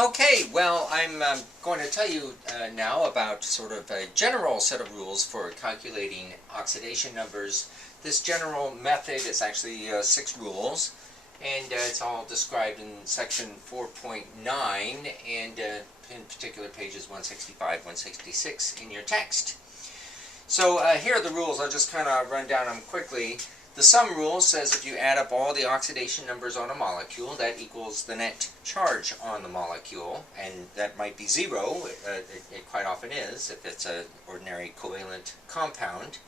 Okay, well, I'm going to tell you now about sort of a general set of rules for calculating oxidation numbers. This general method is actually 6 rules, and it's all described in section 4.9 and in particular pages 165, 166 in your text. So here are the rules. I'll just kind of run down them quickly. The sum rule says if you add up all the oxidation numbers on a molecule, that equals the net charge on the molecule, and that might be 0. It quite often is if it's an ordinary covalent compound.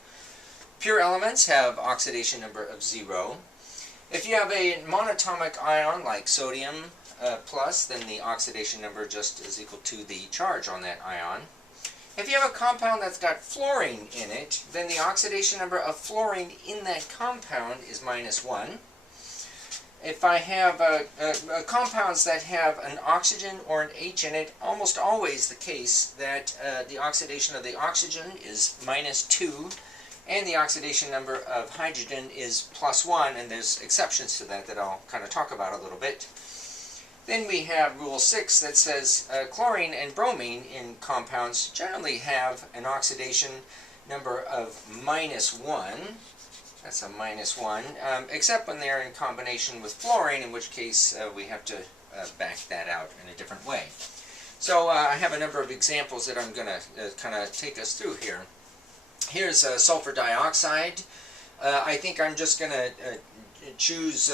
Pure elements have oxidation number of 0. If you have a monatomic ion like sodium plus, then the oxidation number just is equal to the charge on that ion. If you have a compound that's got fluorine in it, then the oxidation number of fluorine in that compound is -1. If I have compounds that have an oxygen or an H in it, almost always the case that the oxidation of the oxygen is -2, and the oxidation number of hydrogen is +1, and there's exceptions to that I'll kind of talk about a little bit. Then we have rule 6 that says chlorine and bromine in compounds generally have an oxidation number of -1. That's a -1, except when they're in combination with fluorine, in which case we have to back that out in a different way. So I have a number of examples that I'm going to kind of take us through here. Here's sulfur dioxide. I think I'm just going to choose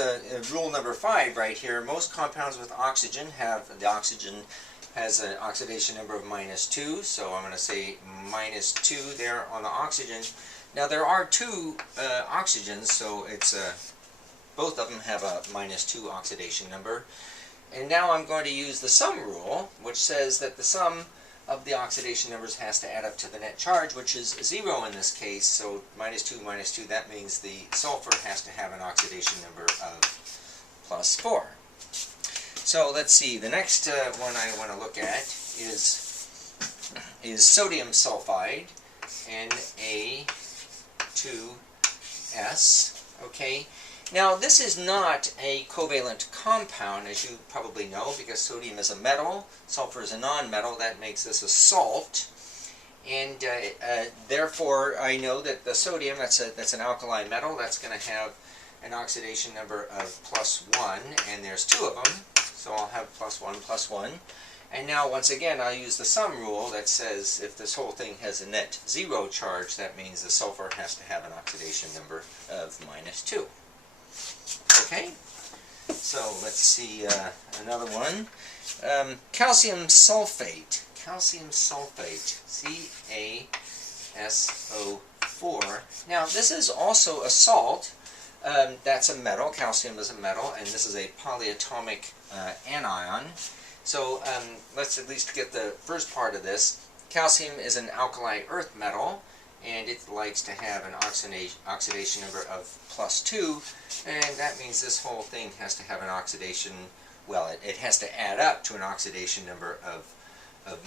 rule number 5 right here. Most compounds with oxygen the oxygen has an oxidation number of -2, so I'm going to say -2 there on the oxygen. Now there are 2 oxygens, so it's both of them have a -2 oxidation number. And now I'm going to use the sum rule, which says that the sum of the oxidation numbers has to add up to the net charge, which is 0 in this case. So -2, -2, that means the sulfur has to have an oxidation number of +4. So let's see, the next one I want to look at is sodium sulfide, Na2S. Okay. Now this is not a covalent compound, as you probably know, because sodium is a metal, sulfur is a non-metal. That makes this a salt, and therefore I know that the sodium, that's an alkali metal, that's going to have an oxidation number of +1, and there's 2 of them, so I'll have +1, +1. And now once again I'll use the sum rule that says if this whole thing has a net 0 charge, that means the sulfur has to have an oxidation number of -2. Okay, so let's see another one. Calcium sulfate. Calcium sulfate. CaSO4. Now this is also a salt. That's a metal. Calcium is a metal, and this is a polyatomic anion. So let's at least get the first part of this. Calcium is an alkali earth metal, and it likes to have an oxidation number of +2, and that means this whole thing has to have an oxidation, well, it has to add up to an oxidation number of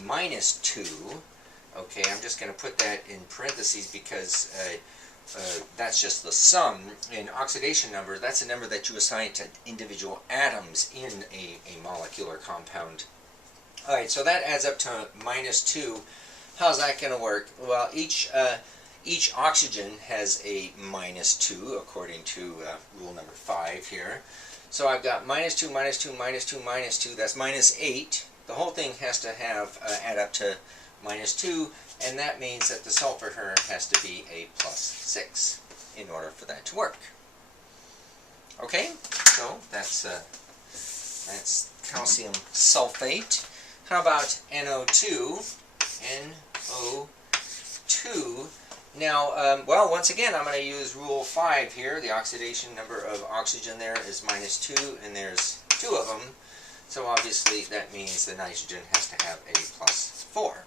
-2. Okay, I'm just going to put that in parentheses because that's just the sum. In oxidation number, that's a number that you assign to individual atoms in a molecular compound. Alright, so that adds up to -2. How's that going to work? Well, each oxygen has a -2 according to rule number 5 here. So I've got -2, -2, -2, -2, that's -8. The whole thing has to have add up to -2, and that means that the sulfur here has to be a +6 in order for that to work. Okay, so that's calcium sulfate. How about NO2? NO2. Now, well, once again, I'm going to use rule 5 here. The oxidation number of oxygen there is -2, and there's 2 of them. So obviously that means the nitrogen has to have a +4.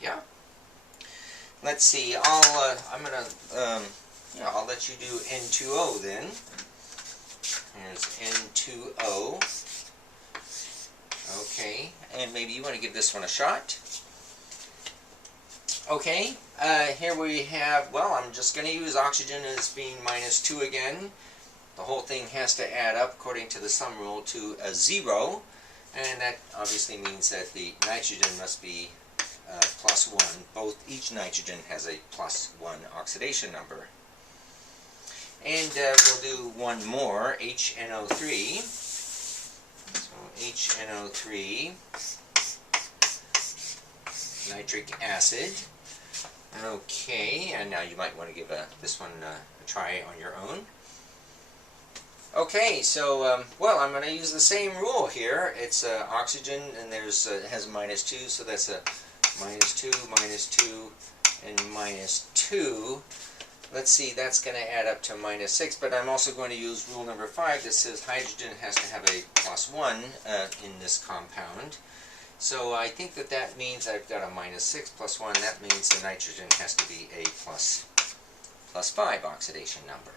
Yeah. Let's see. I'll let you do N2O then. Here's N2O. Okay, and maybe you want to give this one a shot. Okay, here we have, well, I'm just going to use oxygen as being -2 again. The whole thing has to add up, according to the sum rule, to a 0. And that obviously means that the nitrogen must be +1. Each nitrogen has a +1 oxidation number. And we'll do one more, HNO3. So HNO3, nitric acid. Okay, and now you might want to give this one a try on your own. Okay, so, well, I'm going to use the same rule here. It's oxygen, and it has -2, so that's a -2, -2, and -2. Let's see, that's going to add up to -6, but I'm also going to use rule number 5 that says hydrogen has to have a +1 in this compound. So I think that means I've got a -6 + 1. That means the nitrogen has to be a +5 oxidation number.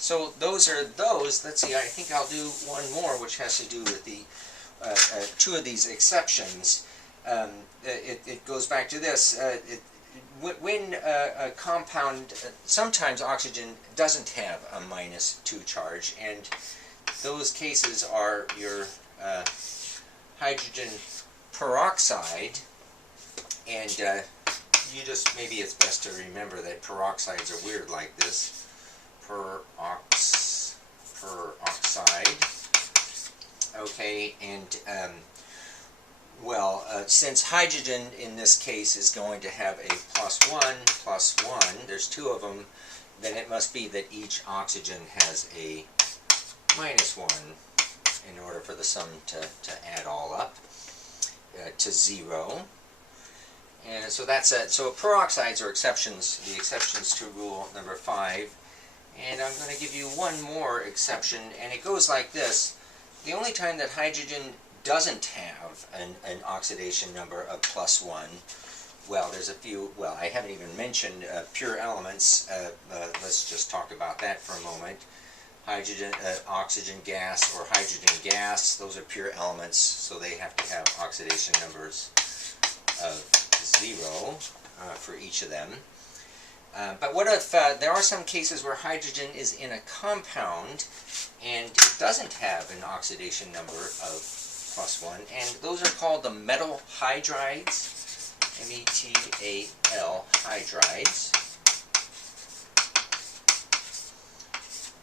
So those are those. Let's see, I think I'll do one more, which has to do with the two of these exceptions. It goes back to this. When a compound, sometimes oxygen doesn't have a -2 charge, and those cases are your hydrogen peroxide, and maybe it's best to remember that peroxides are weird like this. Peroxide. Okay, and since hydrogen in this case is going to have a +1, +1, there's two of them, then it must be that each oxygen has a -1 in order for the sum to add all up to 0. And so that's it. So peroxides are exceptions, the exceptions to rule number 5. And I'm going to give you one more exception, and it goes like this. The only time that hydrogen doesn't have an oxidation number of +1, well, there's a few, well, I haven't even mentioned pure elements. Let's just talk about that for a moment. Hydrogen, oxygen gas, or hydrogen gas, those are pure elements, so they have to have oxidation numbers of 0 for each of them. But what if there are some cases where hydrogen is in a compound and it doesn't have an oxidation number of +1, and those are called the metal hydrides, METAL hydrides.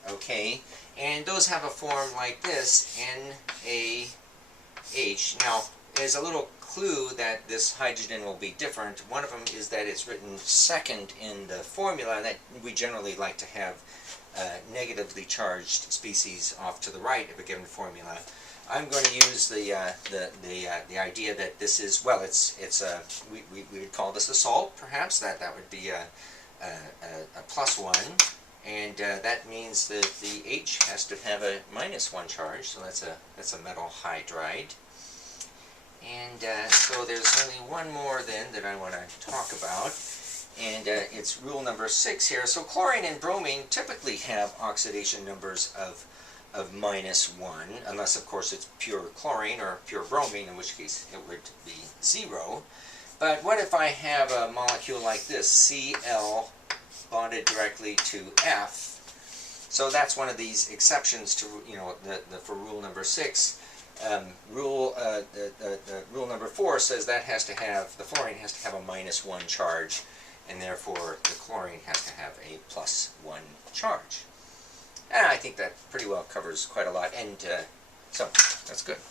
Okay, and those have a form like this, NaH. Now, there's a little clue that this hydrogen will be different. One of them is that it's written second in the formula, that we generally like to have negatively charged species off to the right of a given formula. I'm going to use the idea that this is, well, we would call this a salt, perhaps. That would be a +1, and that means that the H has to have a -1 charge, so that's a metal hydride. And so there's only one more then that I want to talk about, and it's rule number 6 here. So chlorine and bromine typically have oxidation numbers of -1, unless of course it's pure chlorine or pure bromine, in which case it would be 0. But what if I have a molecule like this, Cl bonded directly to F? So that's one of these exceptions to, for rule number 6. Rule number 4 says that the fluorine has to have a -1 charge, and therefore the chlorine has to have a +1 charge. And I think that pretty well covers quite a lot, and so that's good.